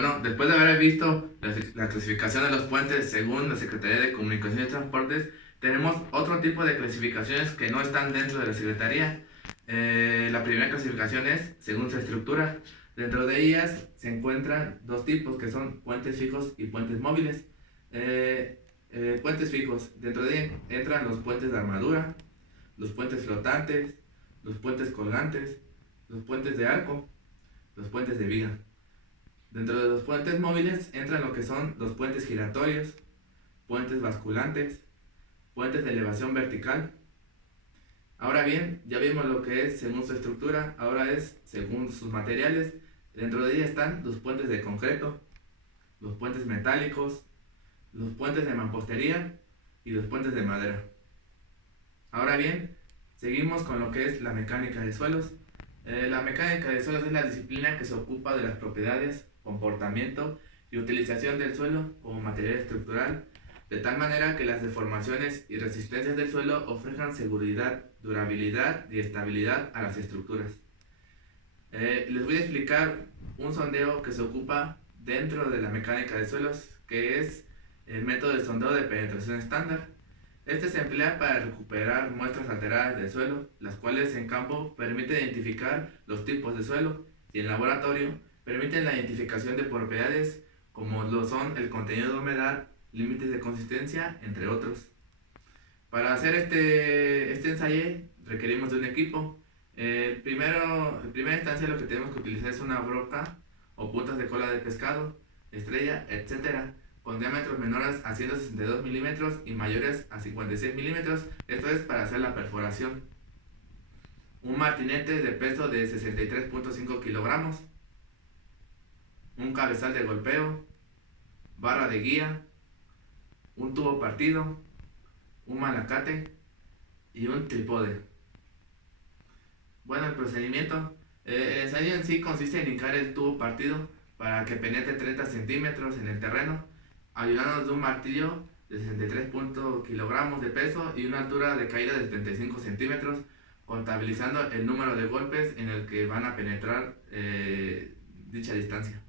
Bueno, después de haber visto la clasificación de los puentes según la Secretaría de Comunicaciones y Transportes, tenemos otro tipo de clasificaciones que no están dentro de la Secretaría. La primera clasificación es según su estructura. Dentro de ellas se encuentran dos tipos que son puentes fijos y puentes móviles. Puentes fijos, dentro de ellos entran los puentes de armadura, los puentes flotantes, los puentes colgantes, los puentes de arco, los puentes de viga. Dentro de los puentes móviles entran lo que son los puentes giratorios, puentes basculantes, puentes de elevación vertical. Ahora bien, ya vimos lo que es según su estructura, ahora es según sus materiales. Dentro de ella están los puentes de concreto, los puentes metálicos, los puentes de mampostería y los puentes de madera. Ahora bien, seguimos con lo que es la mecánica de suelos. La mecánica de suelos es la disciplina que se ocupa de las propiedades, comportamiento y utilización del suelo como material estructural, de tal manera que las deformaciones y resistencias del suelo ofrezcan seguridad, durabilidad y estabilidad a las estructuras. Les voy a explicar un sondeo que se ocupa dentro de la mecánica de suelos, que es el método de sondeo de penetración estándar. Este se emplea para recuperar muestras alteradas del suelo, las cuales en campo permiten identificar los tipos de suelo y en laboratorio permiten la identificación de propiedades como lo son el contenido de humedad, límites de consistencia, entre otros. Para hacer este ensayo requerimos de un equipo. En primera instancia lo que tenemos que utilizar es una broca o puntas de cola de pescado, estrella, etcétera, con diámetros menores a 162 milímetros y mayores a 56 milímetros, esto es para hacer la perforación. Un martinete de peso de 63.5 kilogramos, un cabezal de golpeo, barra de guía, un tubo partido, un malacate y un trípode. Bueno, el procedimiento. El ensayo en sí consiste en hincar el tubo partido para que penetre 30 centímetros en el terreno, ayudándonos de un martillo de 63 kilogramos de peso y una altura de caída de 75 centímetros, contabilizando el número de golpes en el que van a penetrar dicha distancia.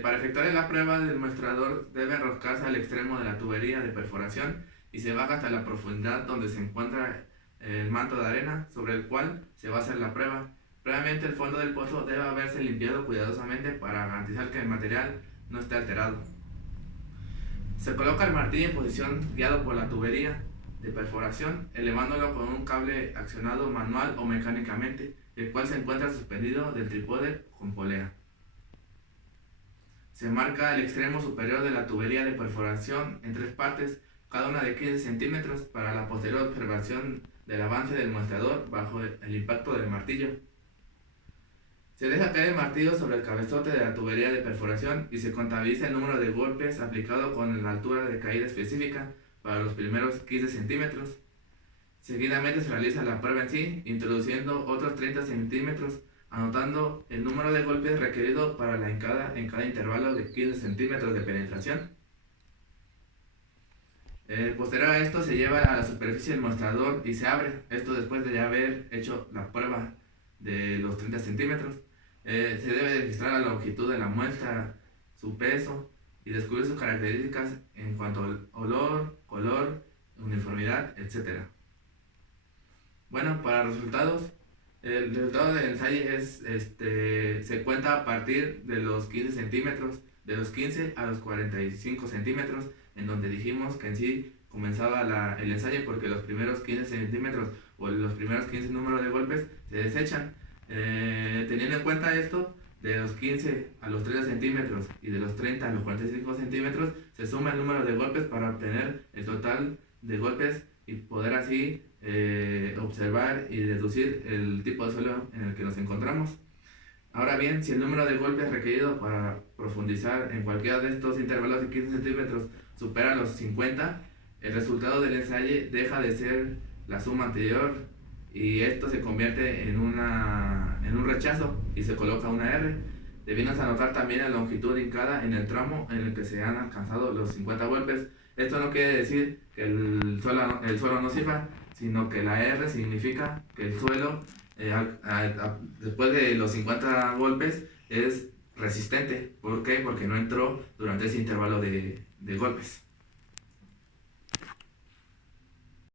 Para efectuar la prueba, el muestrador debe enroscarse al extremo de la tubería de perforación y se baja hasta la profundidad donde se encuentra el manto de arena sobre el cual se va a hacer la prueba. Previamente el fondo del pozo debe haberse limpiado cuidadosamente para garantizar que el material no esté alterado. Se coloca el martillo en posición guiado por la tubería de perforación, elevándolo con un cable accionado manual o mecánicamente, el cual se encuentra suspendido del trípode con polea. Se marca el extremo superior de la tubería de perforación en tres partes, cada una de 15 centímetros, para la posterior observación del avance del muestrador bajo el impacto del martillo. Se deja caer el martillo sobre el cabezote de la tubería de perforación y se contabiliza el número de golpes aplicado con la altura de caída específica para los primeros 15 centímetros. Seguidamente se realiza la prueba en sí, introduciendo otros 30 centímetros, anotando el número de golpes requerido para la hincada en cada intervalo de 15 centímetros de penetración. Posterior a esto se lleva a la superficie del mostrador y se abre, esto después de ya haber hecho la prueba de los 30 centímetros. Se debe registrar la longitud de la muestra, su peso y descubrir sus características en cuanto al olor, color, uniformidad, etc. Bueno, para los resultados, el resultado del ensayo se cuenta a partir de los 15 centímetros, de los 15 a los 45 centímetros, en donde dijimos que en sí comenzaba el ensayo porque los primeros 15 centímetros o los primeros 15 números de golpes se desechan. Teniendo en cuenta esto, de los 15 a los 30 centímetros y de los 30 a los 45 centímetros se suma el número de golpes para obtener el total de golpes y poder así observar y deducir el tipo de suelo en el que nos encontramos. Ahora bien, si el número de golpes requerido para profundizar en cualquiera de estos intervalos de 15 centímetros supera los 50, el resultado del ensayo deja de ser la suma anterior y esto se convierte en un rechazo y se coloca una R. Debemos anotar también la longitud hincada en el tramo en el que se han alcanzado los 50 golpes. Esto no quiere decir que el suelo no sirva, sino que la R significa que el suelo después de los 50 golpes es resistente. ¿Por qué? Porque no entró durante ese intervalo de golpes.